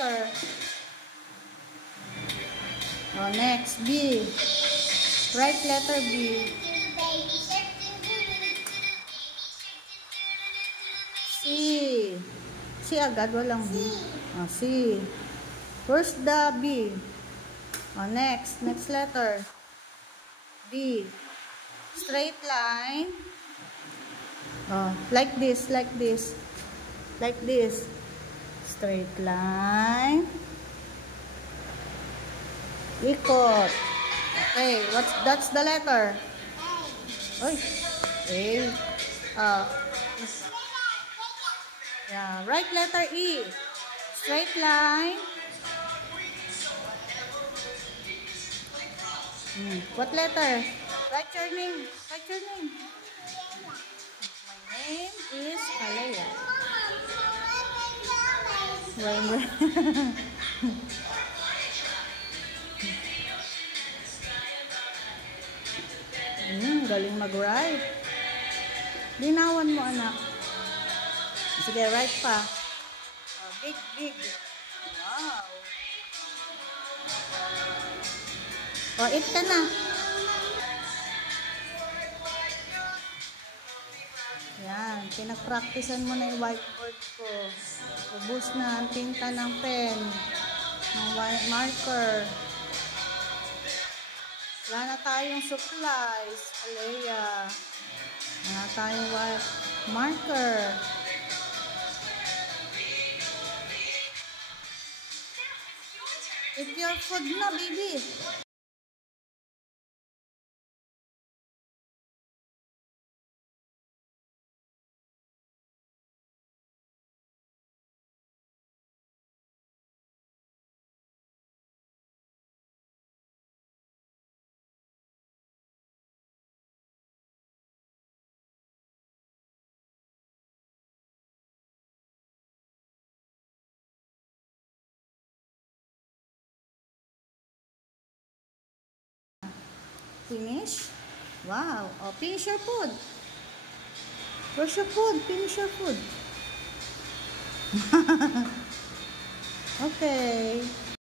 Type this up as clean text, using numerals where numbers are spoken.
letter. Oh, next, B. Write letter B. C. C agad, walang B. Oh, C. Where's the B? Oh, next letter. B. Straight line. Oh, like this. Straight line. Ikot. Okay, that's the letter. Oy. A. Yeah, write letter E. Straight line. What letter? Write your name. My name is Alea. Galing mag-write. Linawan mo, anak. Sige, write pa. Oh, big. Wow. Oh, eat ka na. Yan, pinag-practicean mo na yung whiteboard ko. Ubus na ang tinta ng pen, ng white marker. Wala na tayong supplies, Alea. Wala na tayong white marker. Eat your food na, baby. Finish? Wow. Oh, finish your food. Where's your food? Finish your food. Okay.